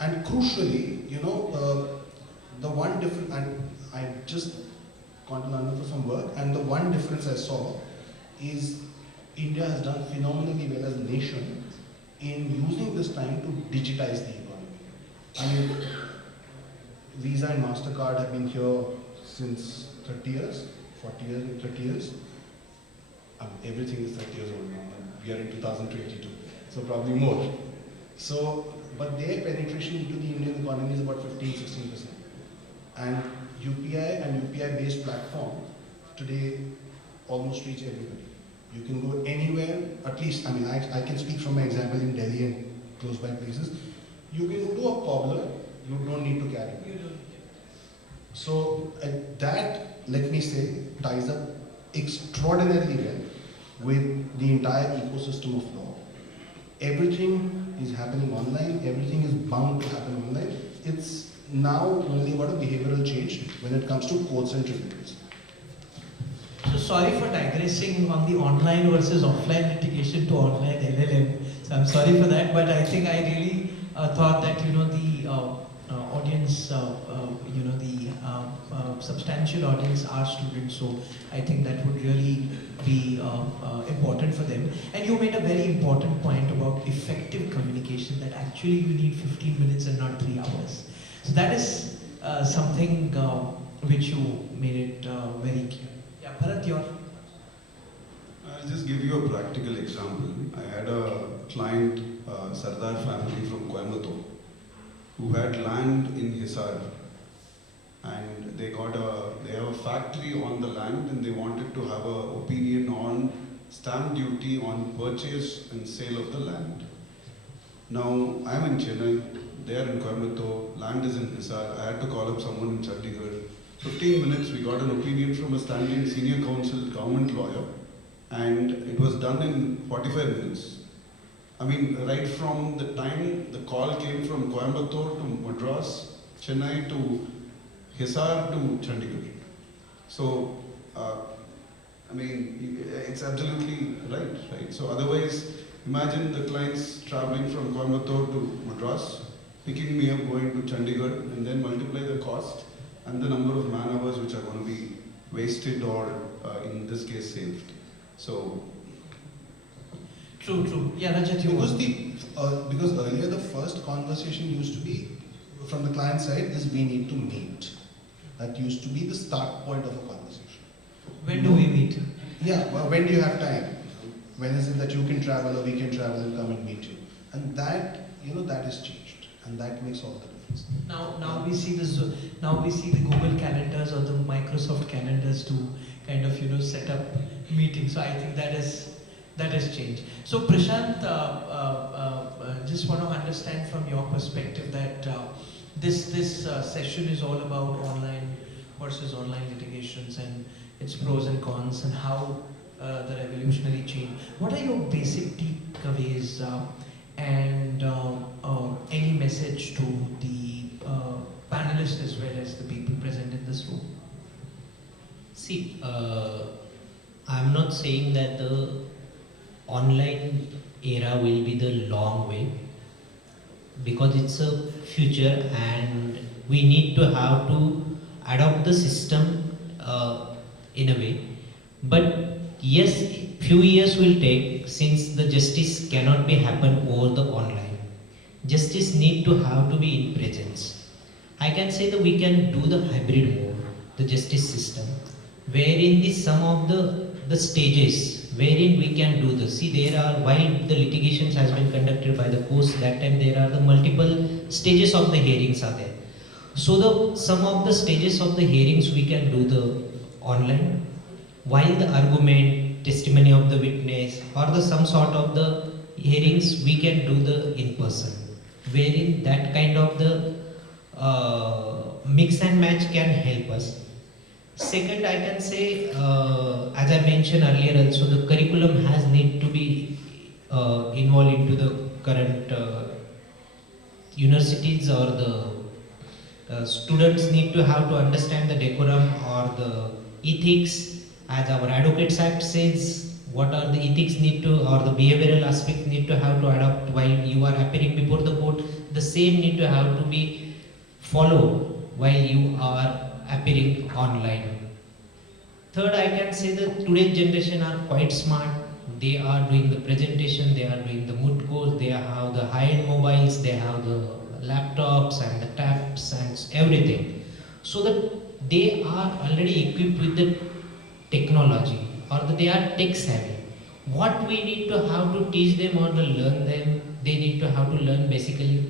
And crucially, the one difference, and I just got to London for some work, and the one difference I saw is India has done phenomenally well as a nation in using this time to digitize the economy. I mean, Visa and MasterCard have been here since 30 years, 40 years, 30 years. Everything is 30 years old now. We are in 2022, so probably more. So, but their penetration into the Indian economy is about 15-16%. And UPI and UPI-based platform today almost reach everybody. You can go anywhere, at least, I can speak from my example in Delhi and close by places. You can go to a cobbler, you don't need to carry it. So that, let me say, ties up extraordinarily well with the entire ecosystem of law. Everything is happening online, everything is bound to happen online. It's now only about a behavioral change when it comes to courts and tribunals. So sorry for digressing on the online versus offline litigation to online LLM. So I'm sorry for that, but I think I really thought that the audience, substantial audience are students. So I think that would really be important for them. And you made a very important point about effective communication, that actually you need 15 minutes and not 3 hours. So that is something which you made it very clear. Yeah, Bharath, I'll just give you a practical example. I had a client, Sardar family from Coimbatore, who had land in Hisar, and they have a factory on the land, and they wanted to have an opinion on stamp duty on purchase and sale of the land. Now, I'm in Chennai, they are in Coimbatore, land is in Hisar. I had to call up someone in Chandigarh. 15 minutes, we got an opinion from a standing senior counsel government lawyer, and it was done in 45 minutes. I mean, right from the time the call came from Coimbatore to Madras, Chennai to Hisar to Chandigarh. So, it's absolutely right? So otherwise, imagine the clients traveling from Coimbatore to Madras, picking me up, going to Chandigarh, and then multiply the cost and the number of man hours which are going to be wasted or, in this case, saved. So. True. Yeah, Rajat, because earlier the first conversation used to be, from the client side, is we need to meet. That used to be the start point of a conversation. When do we meet? Yeah, well, when do you have time? When is it that you can travel or we can travel and come and meet you? And that, that has changed, and that makes all the difference. Now we see the Google calendars or the Microsoft calendars to kind of set up meetings. So I think that has changed. So Prasanth, just want to understand from your perspective that this session is all about online versus online litigations and its pros and cons and how the revolutionary change. What are your basic takeaways and any message to the panelists as well as the people present in this room? See, I'm not saying that the online era will be the long way, because it's a future and we need to have to adopt the system in a way. But yes, few years will take, since the justice cannot be happen over the online. Justice need to have to be in presence. I can say that we can do the hybrid mode, the justice system, wherein some of the stages wherein we can do this. See, while the litigations has been conducted by the courts, that time there are the multiple stages of the hearings are there. So some of the stages of the hearings we can do the online, while the argument, testimony of the witness, or some sort of the hearings we can do the in person, wherein that kind of the mix and match can help us. Second, I can say, as I mentioned earlier also, the curriculum has need to be involved into the current universities, or the students need to have to understand the decorum or the ethics, as our Advocates Act says, what are the ethics need to, or the behavioral aspects need to have to adopt while you are appearing before the court. the same need to have to be followed while you are appearing online. Third, I can say that today's generation are quite smart. They are doing the presentation, they are doing the mood course, they have the high-end mobiles, they have the laptops and the tabs and everything. So that they are already equipped with the technology or that they are tech savvy. What we need to have to teach them or to learn them, they need to have to learn basically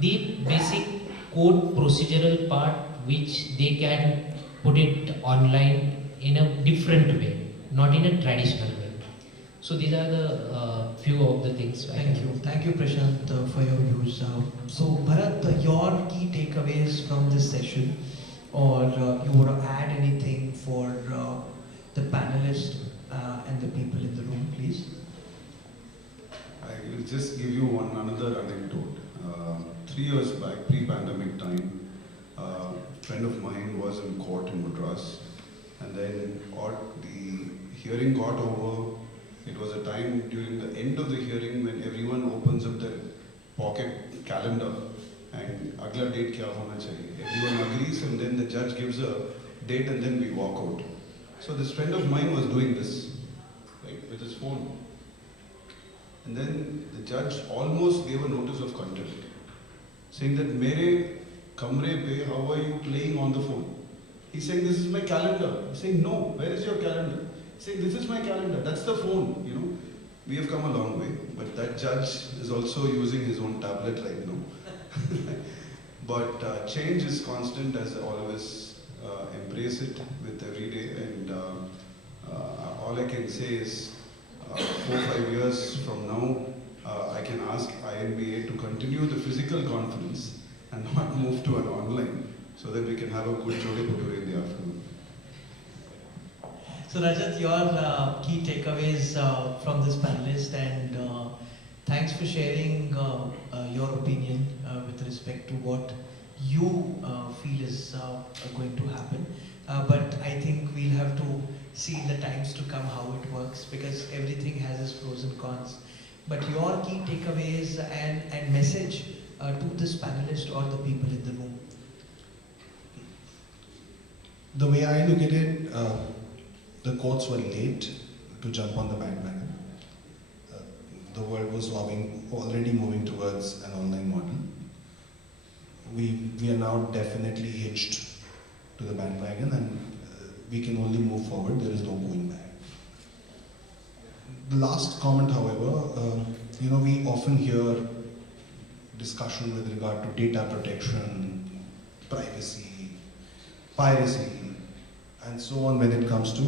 the basic code procedural part which they can put it online in a different way, not in a traditional way. So these are the few of the things. Thank you, Prashant, for your views. So, Bharath, your key takeaways from this session, or you want to add anything for the panelists and the people in the room, please? I will just give you another anecdote. 3 years back, pre-pandemic time, a friend of mine was in court in Madras, and then the hearing got over. It was a time during the end of the hearing when everyone opens up their pocket calendar and agla date kya hona chahiye. Everyone agrees, and then the judge gives a date, and then we walk out. So this friend of mine was doing this, right, with his phone. And then the judge almost gave a notice of contempt, saying that mere kamre pe, how are you playing on the phone? He's saying, this is my calendar. He's saying, no, where is your calendar? He's saying, this is my calendar, that's the phone, you know. We have come a long way, but that judge is also using his own tablet right now. But change is constant, as all of us embrace it with every day. And all I can say is, 4 or 5 years from now, I can ask INBA to continue the physical conference and not move to an online, so that we can have a good Chole Bhature in the afternoon. So, Rajat, your key takeaways from this panelist, and thanks for sharing your opinion with respect to what you feel is going to happen. But I think we'll have to see in the times to come how it works, because everything has its pros and cons. But your key takeaways and message to this panelist or the people in the room. The way I look at it, the courts were late to jump on the bandwagon. The world was already moving towards an online model. We are now definitely hitched to the bandwagon, and we can only move forward. There is no going back. The last comment, however, we often hear discussion with regard to data protection, privacy, piracy, and so on when it comes to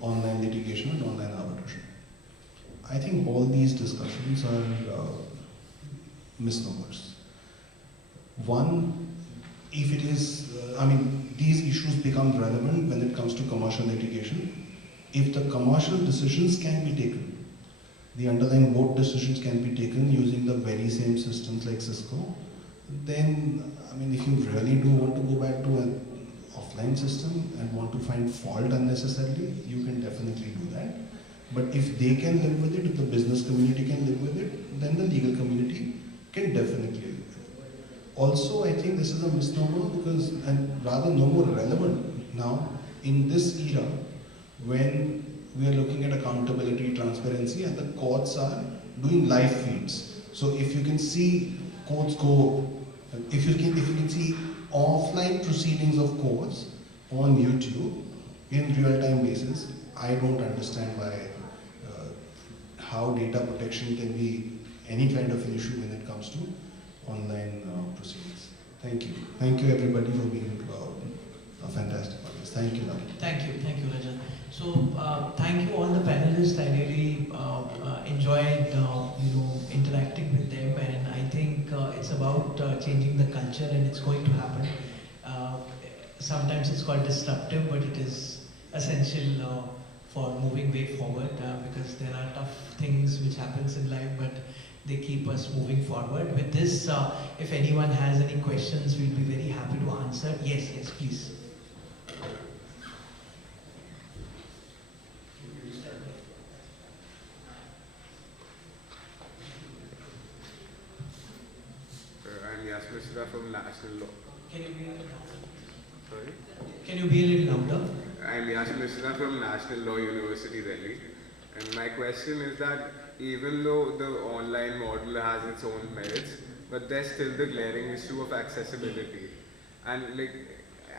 online litigation and online arbitration. I think all these discussions are misnomers. One, if it is, these issues become relevant when it comes to commercial litigation. If the commercial decisions can be taken, the underlying board decisions can be taken using the very same systems like Cisco, then, if you really do want to go back to an offline system and want to find fault unnecessarily, you can definitely do that. But if they can live with it, if the business community can live with it, then the legal community can definitely live with it. Also, I think this is a misnomer because, and rather no more relevant now in this era when we are looking at accountability, transparency, and the courts are doing live feeds. So if you can see courts go, if you can see offline proceedings of courts on YouTube in real-time basis, I don't understand why how data protection can be any kind of an issue when it comes to online proceedings. Thank you. Thank you everybody for being a fantastic audience. Thank you, Rajat. Thank you, Rajat. So thank you all the panelists. I really enjoyed interacting with them, and I think it's about changing the culture, and it's going to happen. Sometimes it's called disruptive, but it is essential for moving way forward because there are tough things which happens in life, but they keep us moving forward. With this, if anyone has any questions, we'll be very happy to answer. Yes, please. Mishra from National Law. Can you be a little louder? Sorry? Can you be a little louder? I'm Yash Mishra from National Law University, Delhi. And my question is that even though the online model has its own merits, but there's still the glaring issue of accessibility. And like,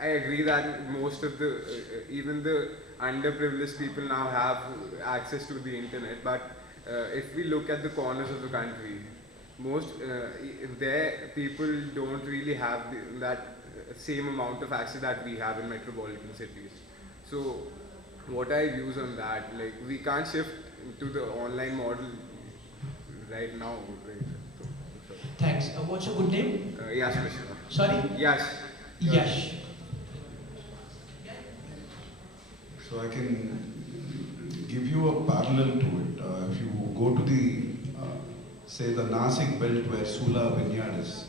I agree that most of the, even the underprivileged people now have access to the internet, but if we look at the corners of the country, most there people don't really have that same amount of access that we have in metropolitan cities. So what are your views on that? Like, we can't shift to the online model right now. Right? So, Thanks. What's your good name? Yash Mishra. Sorry? Yash. Yash. So I can give you a parallel to it. If you go to the, say the Nasik belt where Sula vineyard is,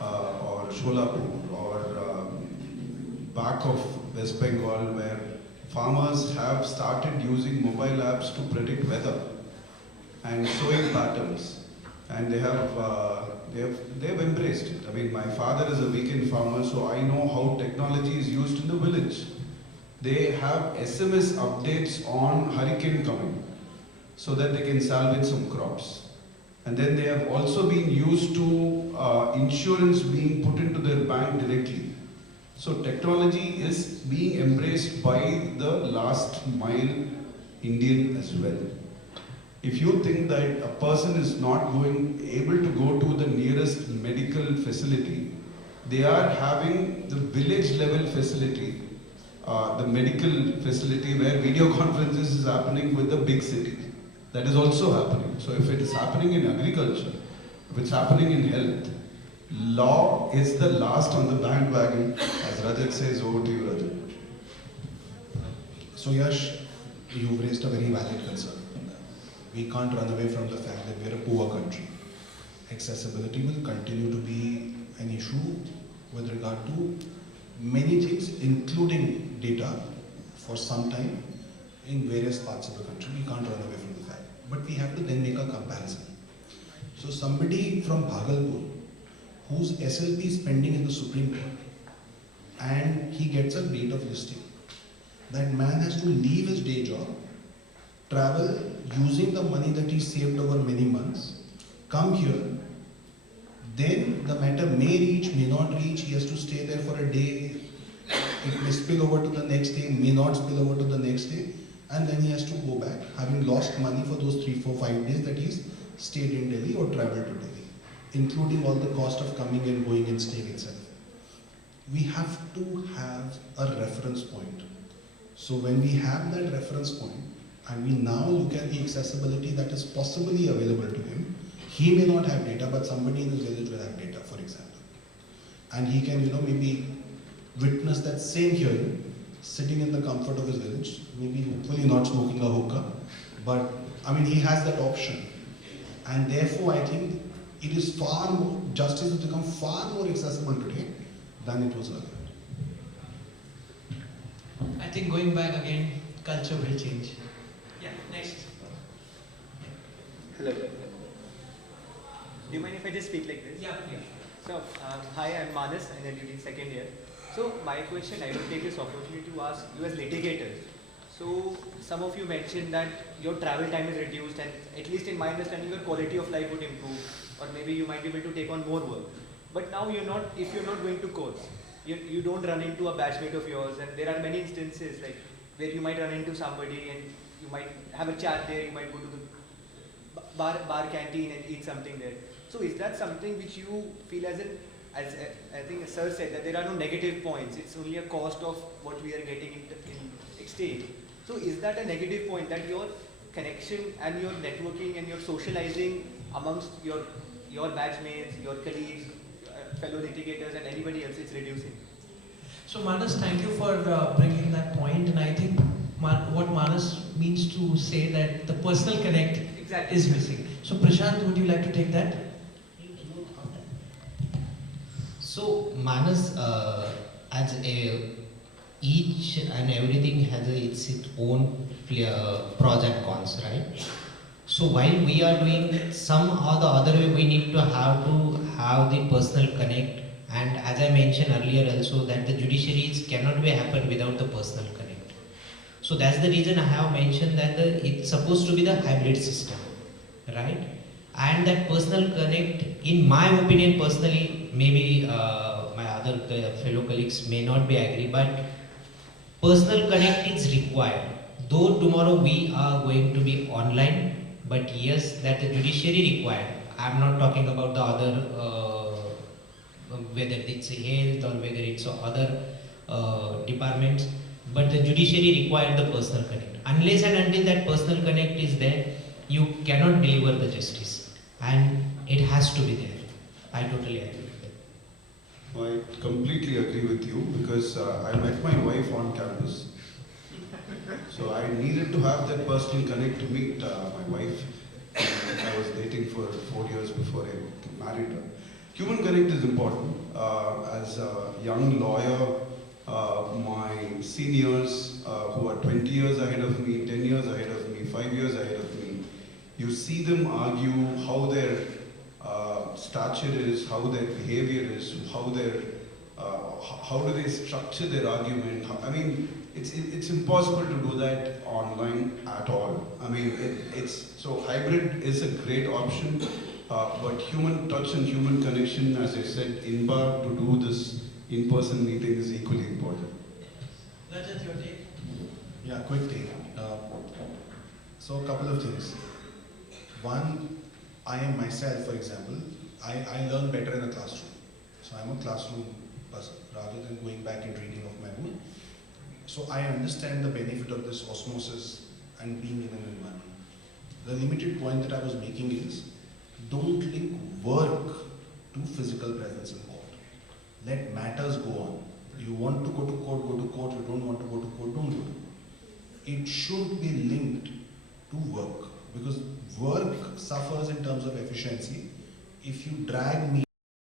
or Sholapur, or back of West Bengal where farmers have started using mobile apps to predict weather and sowing patterns, and they have embraced it. I mean, my father is a weekend farmer, so I know how technology is used in the village. They have SMS updates on hurricane coming so that they can salvage some crops. And then they have also been used to insurance being put into their bank directly. So technology is being embraced by the last mile Indian as well. If you think that a person is not able to go to the nearest medical facility, they are having the village level facility, the medical facility where video conferences is happening with the big city. That is also happening. So if it is happening in agriculture, if it's happening in health, law is the last on the bandwagon. As Rajat says, over to you, Rajat. So Yash, you've raised a very valid concern. We can't run away from the fact that we're a poor country. Accessibility will continue to be an issue with regard to many things, including data, for some time in various parts of the country. We can't run away from the fact. But we have to then make a comparison. So somebody from Bhagalpur, whose SLP is pending in the Supreme Court, and he gets a date of listing. That man has to leave his day job, travel using the money that he saved over many months, come here, then the matter may reach, may not reach, he has to stay there for a day, it may spill over to the next day, may not spill over to the next day, and then he has to go back, having lost money for those 3, 4, 5 days that he's stayed in Delhi or traveled to Delhi, including all the cost of coming and going and staying itself. We have to have a reference point. So when we have that reference point, and we now look at the accessibility that is possibly available to him, he may not have data, but somebody in his village will have data, for example. And he can, maybe witness that same hearing, sitting in the comfort of his village, maybe hopefully not smoking a hookah, but he has that option. And therefore, I think it is far more, justice has become far more accessible today than it was earlier. I think going back again, culture will change. Yeah, next. Hello. Do you mind if I just speak like this? Yeah. So, hi, I'm Manas, and I'm in second year. So, my question, I will take this opportunity to ask you as litigators. So, some of you mentioned that your travel time is reduced, and at least in my understanding, your quality of life would improve, or maybe you might be able to take on more work. But now if you're not going to courts, you don't run into a batchmate of yours, and there are many instances like where you might run into somebody and you might have a chat there, you might go to the bar canteen and eat something there. So is that something which you feel as I think Sir said that there are no negative points, it's only a cost of what we are getting in exchange. So is that a negative point, that your connection and your networking and your socializing amongst your batchmates, your colleagues, fellow litigators and anybody else is reducing? So Manas, thank you for bringing that point, and I think what Manas means to say that the personal connect is missing. So Prasanth, would you like to take that? So Manas, as each and everything has its own pros and cons, right? So while we are doing somehow the other way, we need to have the personal connect as I mentioned earlier also, that the judiciaries cannot be happen without the personal connect. So that's the reason I have mentioned that it's supposed to be the hybrid system, right? And that personal connect, in my opinion personally, maybe my other fellow colleagues may not be agree, but personal connect is required. Though tomorrow we are going to be online, but yes, that the judiciary required. I'm not talking about the other, whether it's health or whether it's other departments, but the judiciary required the personal connect. Unless and until that personal connect is there, you cannot deliver the justice, and it has to be there. I totally agree with that. I completely agree with you because I met my wife on campus. So I needed to have that personal connect to meet my wife. I was dating for 4 years before I married her. Human connect is important. As a young lawyer, my seniors who are 20 years ahead of me, 10 years ahead of me, 5 years ahead of me, you see them argue how their stature is, how their behavior is, how do they structure their argument. I mean, it's impossible to do that online at all. I mean, so hybrid is a great option, but human touch and human connection, as I said, INBA to do this in-person meeting is equally important. Rajat, your take? Yeah, quick take. So a couple of things. One, I am myself, for example, I learn better in a classroom. So I'm a classroom person rather than going back and reading off my book. So I understand the benefit of this osmosis and being in an environment. The limited point that I was making is, don't link work to physical presence in court. Let matters go on. You want to go to court, go to court. You don't want to go to court, don't go to court. It should be linked to work, because work suffers in terms of efficiency if you drag me